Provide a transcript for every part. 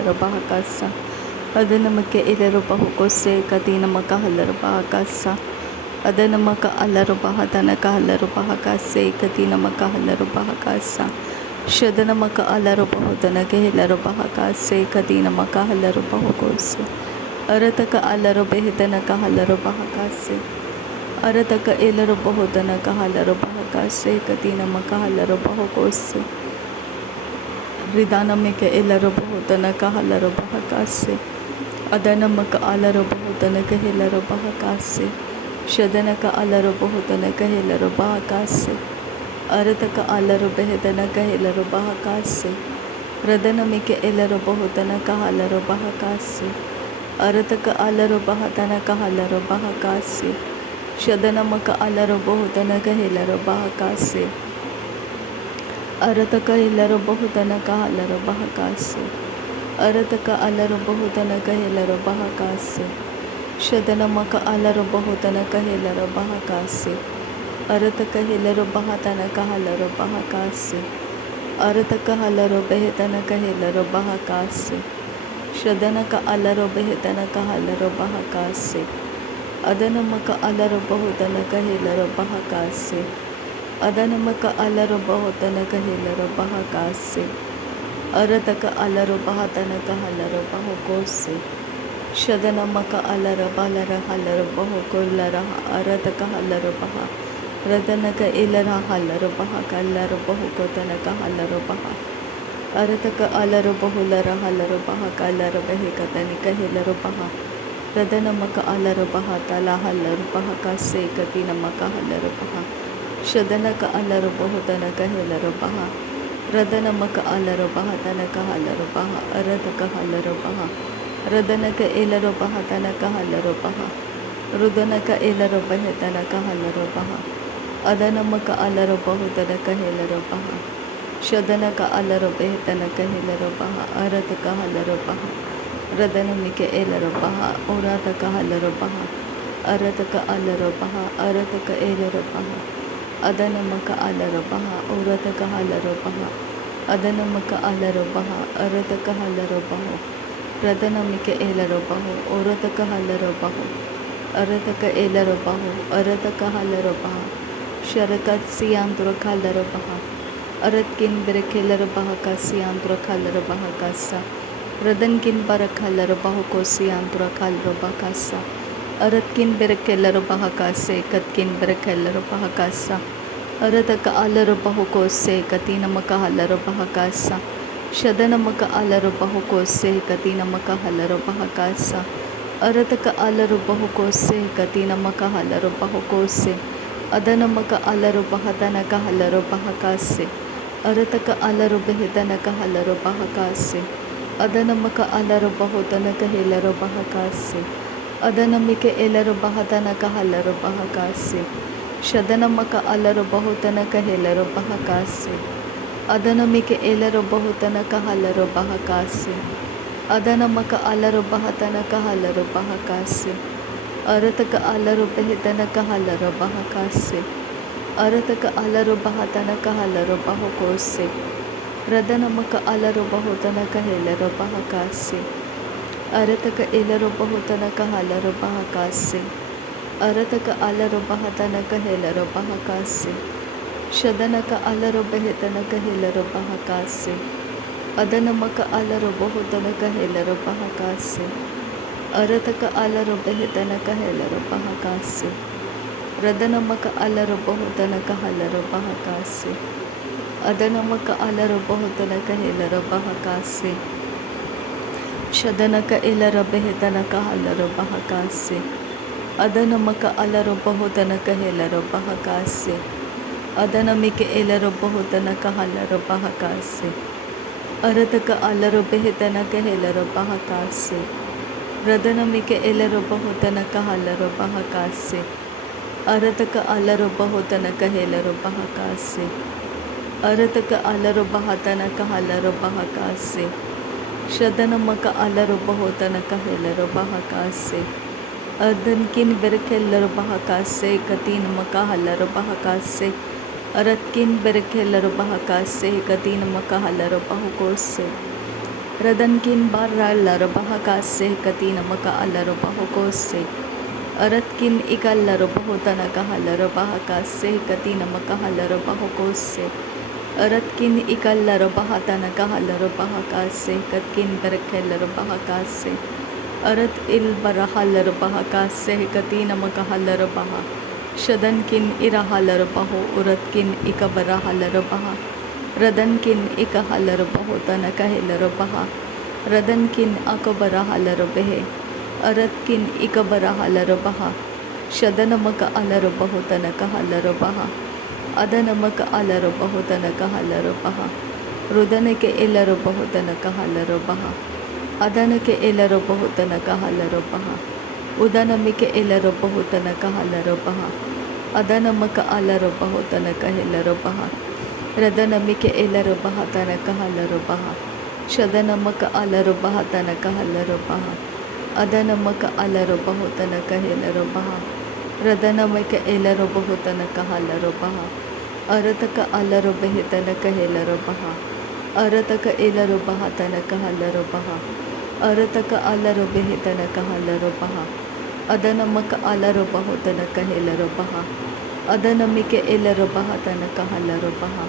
hallero bahakasa. Adanamaka ilero bahukose kadinamaka hallero bahakasa. Adanamaka alaro bahadanaka hallero bahakase kadinamaka hallero bahakasa. Shadanamaka alaro bahudanaka hillero bahakase kadinamaka hallero bahukose. Arataka alaro behidanaka hallero bahakase. Arataka ilaro bahudanaka hallero bahakase kadinamaka hallero bahukose. Ridanamika ilaro bahudanaka hallero bahakase. Adanamaka alaro bahudanaka hillero bahakase. Shadanaka alaro bahudanaka hillero bahakase. Arataka alaro behidanaka hillero bahakase. Radanamika ilaro bahudanaka hallero bahakase. Arataka alaro bahadanaka hallero bahakase. Shadanamaka alaro bahudanaka hillero bahakase. Arataka ilaro bahudanaka hallero bahakase. Arataka alaro bahudanaka hillero bahakase. Shadanamaka alaro bahudanaka hillero bahakase. Arataka hillero bahadanaka hallero bahakase. Arataka hallero behidanaka hillero bahakase. Shadanaka alaro behidanaka hallero bahakase. Adanamaka alaro bahudanaka hillero bahakase. Adanamaka alaro bahudanaka hillero bahakase. Arataka alaro bahadanaka hallero bahakose. Shadanamaka alaro balara hallero bahukolara arataka hallero baha. Radanaka ilara hallero bahakalaro bahukotanaka hallero baha. Arataka alaro bahulara hallero bahakalaro bahikatanika hillero baha. Radanamaka alaro bahatala hallero bahakase katinamaka hallero baha. Shadanaka alaro bahudanaka hillero baha. Radanamaka alaro bahatanaka hallero baha. Arataka hallero baha. Radanaka ilaro bahatanaka hallero baha. Rudanaka ilaro bahatanaka hallero baha. Adanamaka alaro bahudanaka hillero baha. Shadanaka alaro bahatanaka hillero baha. Arataka hallero baha. Radanamika ilaro baha. Urataka hallero baha. Arataka alaro baha. Arataka ilaro baha. Adanamaka alaro baha. Urataka hallero baha. Adanamaka alaro baha. Arataka hallero baha. Radanamika ilaro baha. Urataka hallero baha. Arataka ilaro baha. Arataka hallero baha. Sharakat siyandura hallero baha. Aratkin berekellero baha kasiyandura hallero baha kasa. Radankin barak hallero baha kosiyandura hallero baha kasa. Aratkin berekellero baha kase katkin berekellero baha kasa. Arataka alaro baha kose katinamaka hallero baha kasa. Shadanamaka alaro baha kose katinamaka hallero baha kasa. Arataka alaro baha kose katinamaka hallero baha kose. Adanamaka alaro bahadanaka hallero baha kase. Arataka alaro behidanaka hallero baha kase. Adanamaka alaro bahudanaka hillero baha kase. Adanamika ilaro bahadanaka hallero baha kase. Shadanamaka alaro bahudanaka hillero baha kase. Adanamika ilaro bahudanaka hallero baha kase. Adanamaka alaro bahadanaka hallero baha kase. Arataka alaro behidanaka hallero baha kase. Arataka alaro bahadanaka hallero baha kose. Radanamaka alaro bahudanaka hillero baha kase. Arataka ilaro bahudanaka hallero baha kase. Arataka alaro bahadanaka hillero baha kase. Shadanaka alaro behidanaka hillero baha kase. Adanamaka alaro bahudanaka hillero baha kase. Arataka alaro behidanaka hillero baha kase. Radanamaka alaro bahudanaka hallero baha kase. Adanamaka alaro bahudanaka hillero baha kase. Shadanaka ilaro behidanaka hallero baha kase. Adanamaka alaro bahudanaka hillero baha kase. Adanamika ilaro bahudanaka hallero baha kase. Arataka alaro behidanaka hillero baha kase. Radanamika ilaro bahudanaka hallero baha kase. Arataka alaro bahudanaka hillero baha kase. Arataka alaro bahadanaka hallero baha kase. Shadanamaka alaro bahudanaka hillero baha kase. Adankin berekellero baha kase katinamaka hallero baha kase. Aratkin berekellero baha kase katinamaka hallero baha kose. Radankin barallar bahakase katina maka allar bahokose. Aratkin ikallar bahotana kahallar bahakase katina maka hallar bahokose. Aratkin ikallar bahatana kahallar bahakase katkin berkellar bahakase. Arat il barahallar bahakase katina maka hallar baha. Shadankin irahallar baho uratkin ikabarahallar baha. Radankin ikahallar bahotana kahillar baha. Radankin akabarahallar behe. Aratkin ikabarahallar baha. Shadanamaka alar bahotana kahallar baha. Adanamaka alar bahotana kahallar baha. Rudanake ilar bahotana kahallar baha. Adanake ilar bahotana kahallar baha. Udanamike ilar bahotana kahallar baha. Adanamaka alar bahotana kahillar baha. Radanamike ilar bahatana kahallar baha. Shadanamaka alar bahatana kahallar baha. Adanamaka alar bahotana kahillar baha. Radanamaka ilar bahotana kahallar baha. Arataka alar bahitana kahillar baha. Arataka ilar bahatana kahallar baha. Arataka alar bahitana kahallar baha. Adanamaka alar bahotana kahillar baha. Adanamike ilar bahatana kahallar baha.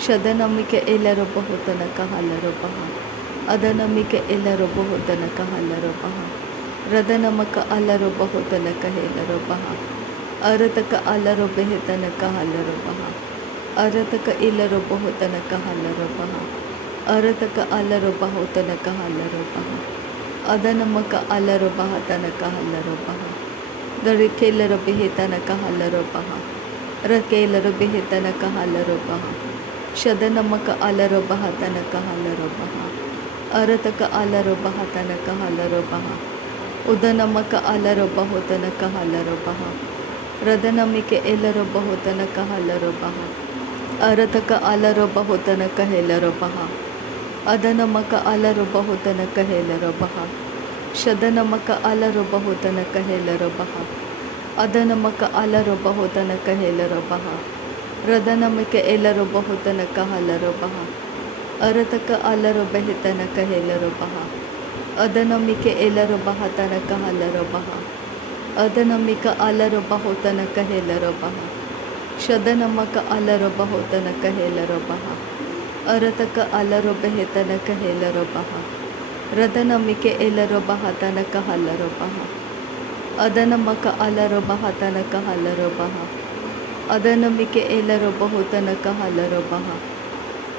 Shadanamike ilar bahotana kahallar baha. Adanamike ilar bahotana kahallar baha. Radanamaka alar bahotana kahillar baha. Arataka alar bahitana kahallar baha. Arataka ilar bahotana kahallar baha. Arataka alar bahotana kahallar baha. Adanamaka alar bahatana kahallar baha. Darikelar bahitana kahallar baha. Rakelar bahitana kahallar baha. Shadanamaka alar bahatana kahallar baha. Arataka alar bahatana kahallar baha. Udanamaka alar bahotana kahallar baha. Radanamike ilar bahotana kahallar baha. Arataka alar bahotana kahallar baha. Adanamaka alar bahotana kahallar baha. Shadanamaka alar bahotana kahallar baha. Adanamaka alar bahotana kahallar baha. Radanamike ilar bahotana kahallar baha. Arataka alar bahitana kahallar baha. Adanamike ilar bahatana kahallar baha. Adanamika alar bahotana kahallar baha. Shadanamaka alar bahotana kahallar baha. Arataka alar bahitana kahallar baha. Radanamike ilar bahatana kahallar baha. Adanamaka alar bahatana kahallar baha. Adanamike ilar bahotana kahallar baha.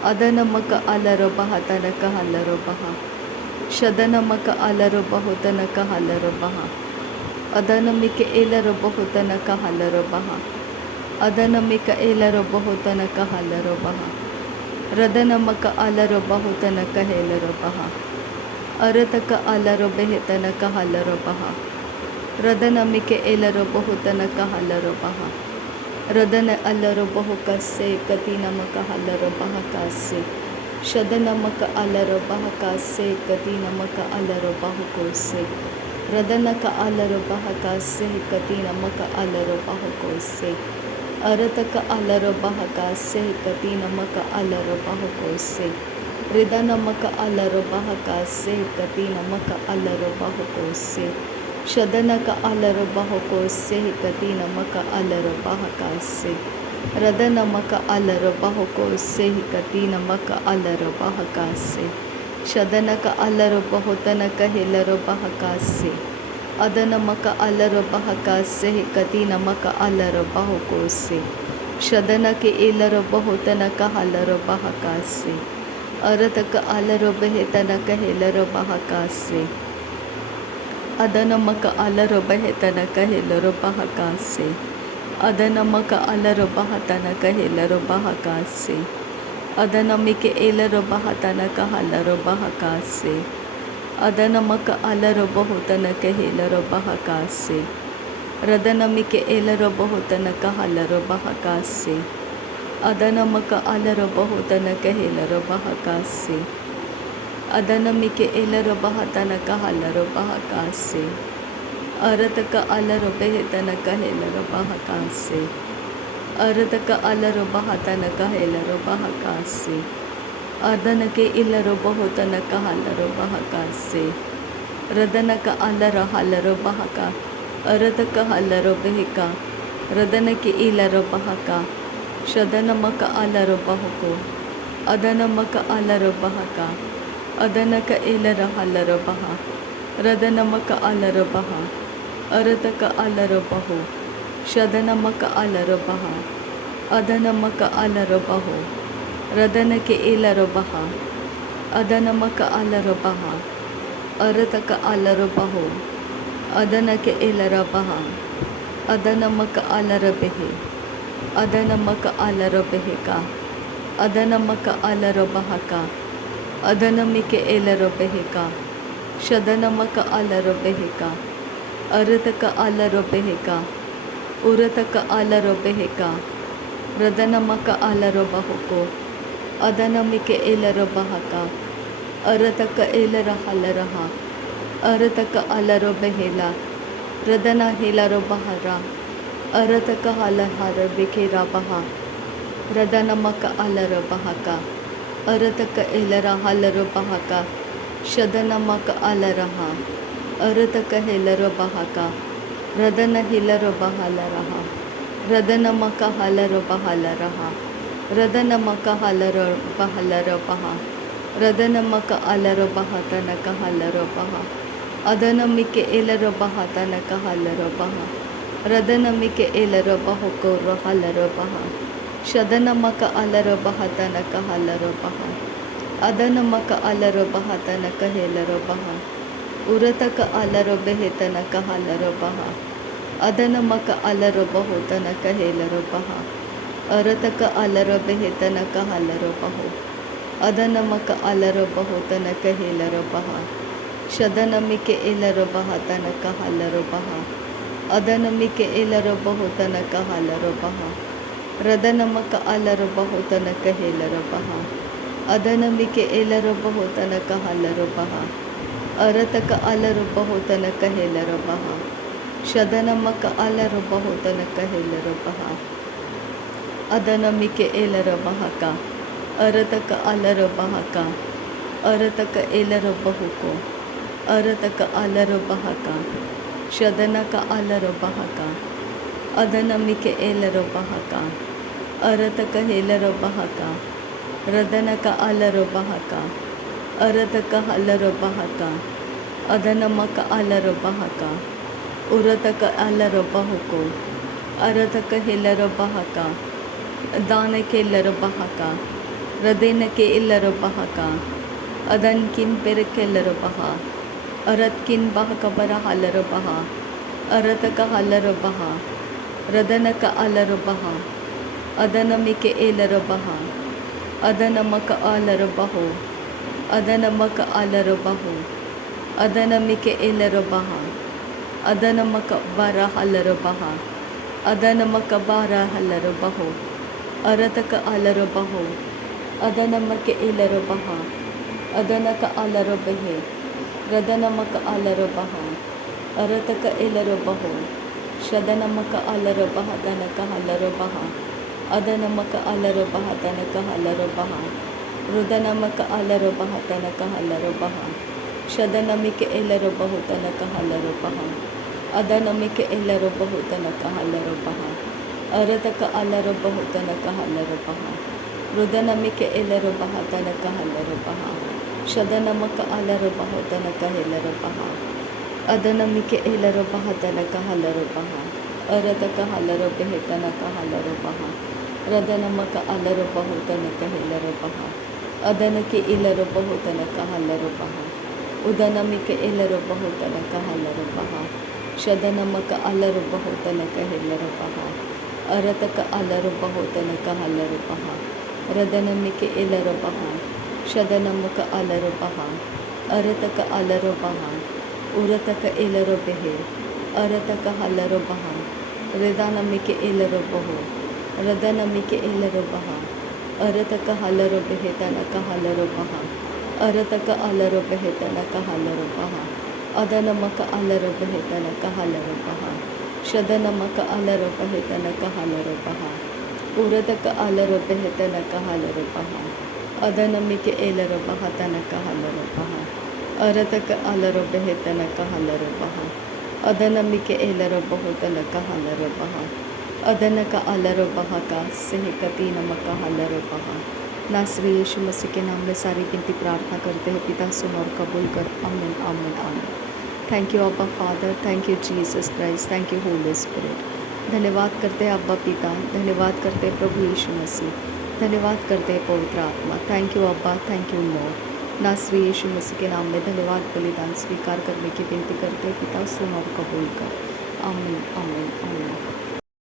Adanamaka alar bahatana kahallar baha. Shadanamaka alar bahotana kahallar baha. Adanamike ilar bahotana kahallar baha. Adanamika ilar bahotana kahallar baha. Radanamaka alar bahotana kahallar baha. Arataka alar bahitana kahallar baha. Radanamike ilar bahotana kahallar baha. Radana alar bahokase katina maka alar bahakase. Shadanamaka alar bahakase katina maka alar bahokose. Radanaka alar bahakase katina maka alar bahokose. Arataka alar bahakase katina maka alar bahokose. Ridanamaka alar bahakase katina maka alar bahokose. Shadanaka alar bahokose katina maka alar bahakase. Radanamaka alar bahokose katina maka alar bahakase. Shadanaka alar bahotana kahilar bahakase. Adanamaka alar bahakase katina maka alar bahokose. Shadanake ilar bahotana kahalar bahakase. Arataka alar bahitana kahilar bahakase. Adanamaka alar bahitana kahilar bahakase. Adanamaka alar bahatana kahilar bahakase. Adanamike ilar bahatana kahalar bahakase. Adanamaka alar bahotana kahilar bahakase. Radanamike ilar bahotana kahalar bahakase. Adanamaka alar bahotana kahilar bahakase. Adanamike ilar bahatana kahalar bahakase. Arataka alar bahitana kahilar bahakase. Arataka alar bahatana kahilar bahakase. ಅದನಕ್ಕೆ ಇಲ್ಲರು ಬಹುತನಕ ಹಲ್ಲರು ಬಹಕಾಸೆ ರದನಕ ಅಲ್ಲರ ಹಲ್ಲರು ಬಹಕ ಅರದಕ ಹಲ್ಲರು ಬೆಹಿಕ ರದನಕ್ಕೆ ಇಲ್ಲರು ಬಹಕ ಶದನಮಕ ಅಲ್ಲರು ಬಹುಕು ಅದನಮಕ ಅಲ್ಲರು ಬಹಕ ಅದನಕ ಇಲ್ಲರ ಹಲ್ಲರು ಬಹ ರದನಮಕ ಅಲ್ಲರು ಬಹ ಅರದಕ ಅಲ್ಲರು ಬಹು ಶದನಮಕ ಅಲ್ಲರು ಬಹ ಅದನಮಕ ಅಲ್ಲರು ಬಹು ರದನಕ್ಕೆ ಇಲ್ಲರು ಬಹ ಅದನಮಕ ಅಲ್ಲರು ಬಹ ಅರತಕ ಅಲ್ಲರು ಬಹು ಅದನಕ್ಕೆ ಇಲ್ಲರ ಬಹ ಅದನಮಕ ಅಲ್ಲರ ಬೆಹಿ ಅದನಮಕ ಅಲ್ಲರು ಬೆಹಿಕ ಅದನಮಕ ಅಲ್ಲರು ಬಹಕ ಅದನಮಿಕೆ ಇಲ್ಲರು ಬೆಹಿಕ ಶದನಮಕ ಅಲ್ಲರು ಬೆಹಿಕ ಅರತಕ ಅಲ್ಲರು ಬೆಹಿಕ ಉರತಕ ಅಲ್ಲರು ಬೆಹಿಕ ರದನಮಕ ಅಲ್ಲರು ಬಹುಕು ಅದನಮಿಕೆ ಇಲ್ಲರು ಬಹಕ ಅರತಕ ಇಲ್ಲರ ಹಲ್ಲರಹ ಅರತಕ ಅಲ್ಲರು ಬೆಹಿಲ ರದನ ಹಿಲರು ಬಹರ ಅರತಕ ಹಲಹರ ಬಿಕಿರ ಬಹ ರದನಮಕ ಅಲ್ಲರು ಬಹಕ ಅರತಕ ಇಲ್ಲರ ಹಲ್ಲರು ಬಹಕ ಶದನಮಕ ಅಲ್ಲರಹ ಅರತಕ ಹಿಲರು ಬಹಕ ರದನ ಹಿಲರು ಬಹಲರಹ ರದನಮಕ ಹಲರು ಬಹಲರಹ ರದನಮಕ ಹಲರು ಬಹಲರ ಬಹ ರದನಮಕ ಅಲ್ಲರು ಬಹ ತನಕ ಹಲ್ಲರು ಬಹ ಅದನಮಿಕೆ ಇಲ್ಲರು ಬಹ ತನಕ ಹಲ್ಲರು ಬಹ ರದನಮಿಕೆ ಇಲ್ಲರು ಬಹುಕೋರು ಹಲ್ಲರು ಬಹ ಶದನಮಕ ಅಲ್ಲರು ಬಹ ತನಕ ಹಲ್ಲರು ಬಹ ಅದನಮಕ ಅಲ್ಲರು ಬಹ ತನಕ ಹೇಲರು ಬಹ ಉರತಕ ಅಲ್ಲರು ಬೆಹೆ ತನಕ ಹಲ್ಲರು ಬಹ ಅದನಮಕ ಅಲ್ಲರು ಬಹು ತನಕ ಹೇಲರು ಬಹ ಅರತಕ ಅಲ್ಲರು ಬೆಹೆ ತನಕ ಹಲ್ಲರು ಬಹು ಅದನಮಕ ಅಲ್ಲರು ಬಹು ತನಕ ಹೇಲರು ಬಹ ಶದನಮಿಕೆ ಇಲ್ಲರು ಬಹ ತನಕ ಹಲ್ಲರು ಬಹ ಅದನಮಿಕೆ ಇಲ್ಲರು ಬಹು ತನಕ ಹಲ್ಲರು ಬಹ ರದನಮಕ ಅಲ್ಲರು ಬಹು ತನಕ ಹೇಲರು ಬಹ ಅದನಮಿಕೆ ಇಲ್ಲರು ಬಹು ತನಕ ಹಲ್ಲರು ಬಹ ಅರತಕ ಅಲ್ಲರು ಬಹು ತನಕ ಹೇಲರು ಬಹ ಶದನಮಕ ಅಲ್ಲರು ಬಹು ತನಕ ಹೇಲರು ಬಹ ಅದನಮಿಕೆ ಇಲ್ಲರು ಬಹಕ ಅರತಕ ಅಲ್ಲರು ಬಹಕ ಅರತಕ ಇಲ್ಲರು ಬಹುಕು ಅರತಕ ಅಲ್ಲರು ಬಹಕ ಶದನಕ ಅಲ್ಲರು ಬಹಕ ಅದನಮಿಕೆ ಇಲ್ಲರು ಬಹಕ ಅರತಕ ಹೇಲರು ಬಹಕ ರದನಕ ಅಲ್ಲರು ಬಹಕ ಅರತಕ ಹಲ್ಲರು ಬಹಕ ಅದನಮಕ ಅಲ್ಲರು ಬಹಕ ಉರತಕ ಅಲ್ಲರು ಬಹುಕು ಅರತಕ ಹಿಲ್ಲರು ಬಹಕ ದಾನಕ್ಕೆ ಇಲ್ಲರು ಬಹಕ ರದೇನಕ್ಕೆ ಇಲ್ಲರು ಬಹಕ ಅದನ್ಕಿನ್ ಬೆರಕೆಲ್ಲರು ಬಹ ಅರತ್ಕಿನ್ ಬಹಕ ಬರ ಹಲ್ಲರು ಬಹ ಅರತಕ ಹಲ್ಲರು ಬಹ ರದನಕ ಅಲ್ಲರು ಬಹ ಅದನಮಿಕೆ ಇಲ್ಲರು ಬಹ ಅದನಮಕ ಅಲ್ಲರು ಬಹು ಅದನಮಕ ಅಲ್ಲರು ಬಹು ಅದನಮಿಕೆ ಇಲ್ಲರು ಬಹ ಅದನಮಕ ಬರ ಹಲ್ಲರು ಬಹ ಅದನಮಕ ಬಾರ ಹಲ್ಲರು ಬಹು ಅರತಕ ಅಲ್ಲರು ಬಹು ಅದನಮಕೆ ಇಲ್ಲರು ಬಹ ಅದನಕ ಅಲ್ಲರು ಬೆಹೆ ರದನಮಕ ಅಲ್ಲರು ಬಹ ಅರತಕ ಇಲ್ಲರು ಬಹು ಶದನಮಕ ಅಲ್ಲರು ಬಹ ತನಕ ಹಲ್ಲರು ಬಹ ಅದನಮಕ ಅಲ್ಲರು ಬಹ ತನಕ ಹಲ್ಲರು ಬಹ ರುದನಮಕ ಅಲ್ಲರು ಬಹ ತನಕ ಹಲ್ಲರು ಬಹ ಶದನಮಿಕೆ ಇಲ್ಲರು ಬಹು ತನಕ ಹಲ್ಲರು ಬಹ ಅದನಮಿಕೆ ಇಲ್ಲರು ಬಹು ತನಕ ಹಲ್ಲರು ಬಹ ಅರತಕ ಅಲ್ಲರು ಬಹು ತನಕ ಹಲ್ಲರು ಬಹ ರುದನಮಿಕೆ ಇಲ್ಲರು ಬಹ ತನಕ ಹಲ್ಲರು ಬಹ ಶದನಮಕ ಅಲ್ಲರು ಬಹು ತನಕ ಹಿಲ್ಲರು ಬಹ ಅದನಮಿಕೆ ಇಲ್ಲರು ಬಹ ತನಕ ಹಲ್ಲರು ಬಹ ಅರತಕ ಹಲ್ಲರು ಬೆಹೆ ತನಕ ಹಲ್ಲರು ಬಹ ರದನಮಕ ಅಲ್ಲರು ಬಹು ತನಕ ಹಿಲ್ಲರು ಬಹ ಅದನಕ್ಕೆ ಇಲ್ಲರು ಬಹು ತನಕ ಹಲ್ಲರು ಬಹ ಉದನಮಿಕೆ ಇಲ್ಲರು ಬಹು ತನಕ ಹಲ್ಲರು ಬಹ ಶದನಮಕ ಅಲ್ಲರು ಬಹು ತನಕ ಹಿಲ್ಲರು ಬಹ ಅರತಕ ಅಲ್ಲರು ಬಹು ತನಕ ಹಲ್ಲರು ಬಹ ರದನಮಿಕೆ ಇಲ್ಲರು ಬಹ ಶದನಮಕ ಅಲ್ಲರು ಬಹ ಅರತಕ ಅಲ್ಲರು ಬಹ ಉರತಕ ಇಲ್ಲರು ಬೆಹೆ ಅರತಕ ಹಲ್ಲರು ಬಹ ರಿದಾನಮಿಕೆ ಇಲ್ಲರು ಬಹು ರದನಮಿಕೆ ಇಲ್ಲರು ಬಹ ಅರತಕ ಹಲ್ಲರು ಬೆಹೆ ತನಕ ಹಲ್ಲರು ಬಹ ಅರತಕ ಅಲ್ಲರು ಬೆಹೆ ತನಕ ಹಲ್ಲರು ಬಹ ಅದನಮಕ ಅಲ್ಲರು ಬೆಹೆ ತನಕ ಹಲ್ಲರು ಬಹ ಶದನಮಕ ಅಲ್ಲರು ಬೆಹೆ ತನಕ ಹಲ್ಲರು ಬಹ ಉರತಕ ಅಲ್ಲರು ಬೆಹೆ ತನಕ ಹಲ್ಲರು ಬಹ अदनमि के एलरो बहा तनक हलरो बहा अरतक अलरो बेहे तनक हलरो बहा अदनमि के एलरो बहु तनक हलरो बहा अदनक अलरो बहा का सेह कती नमक हलरो बहा। नासरी यीशु मसीह के नाम में सारी गिनती प्रार्थना करते हैं पिता, सुन और कबूल कर। आमीन आमीन आमीन। थैंक यू अब्बा father, thank you Jesus Christ, thank you Holi spirit. धन्यवाद करते हैं अब्बा पिता, धन्यवाद करते हैं प्रभु यीशु मसीह, धन्यवाद करते हैं पवित्र आत्मा। थैंक यू अब्बा, थैंक यू लॉर्ड। नासरी यीशु मसीह के नाम में धन्यवाद बलिदान स्वीकार करने की विनती करते हैं पिता, सुन और कबूल कर। आमीन आमीन आमीन।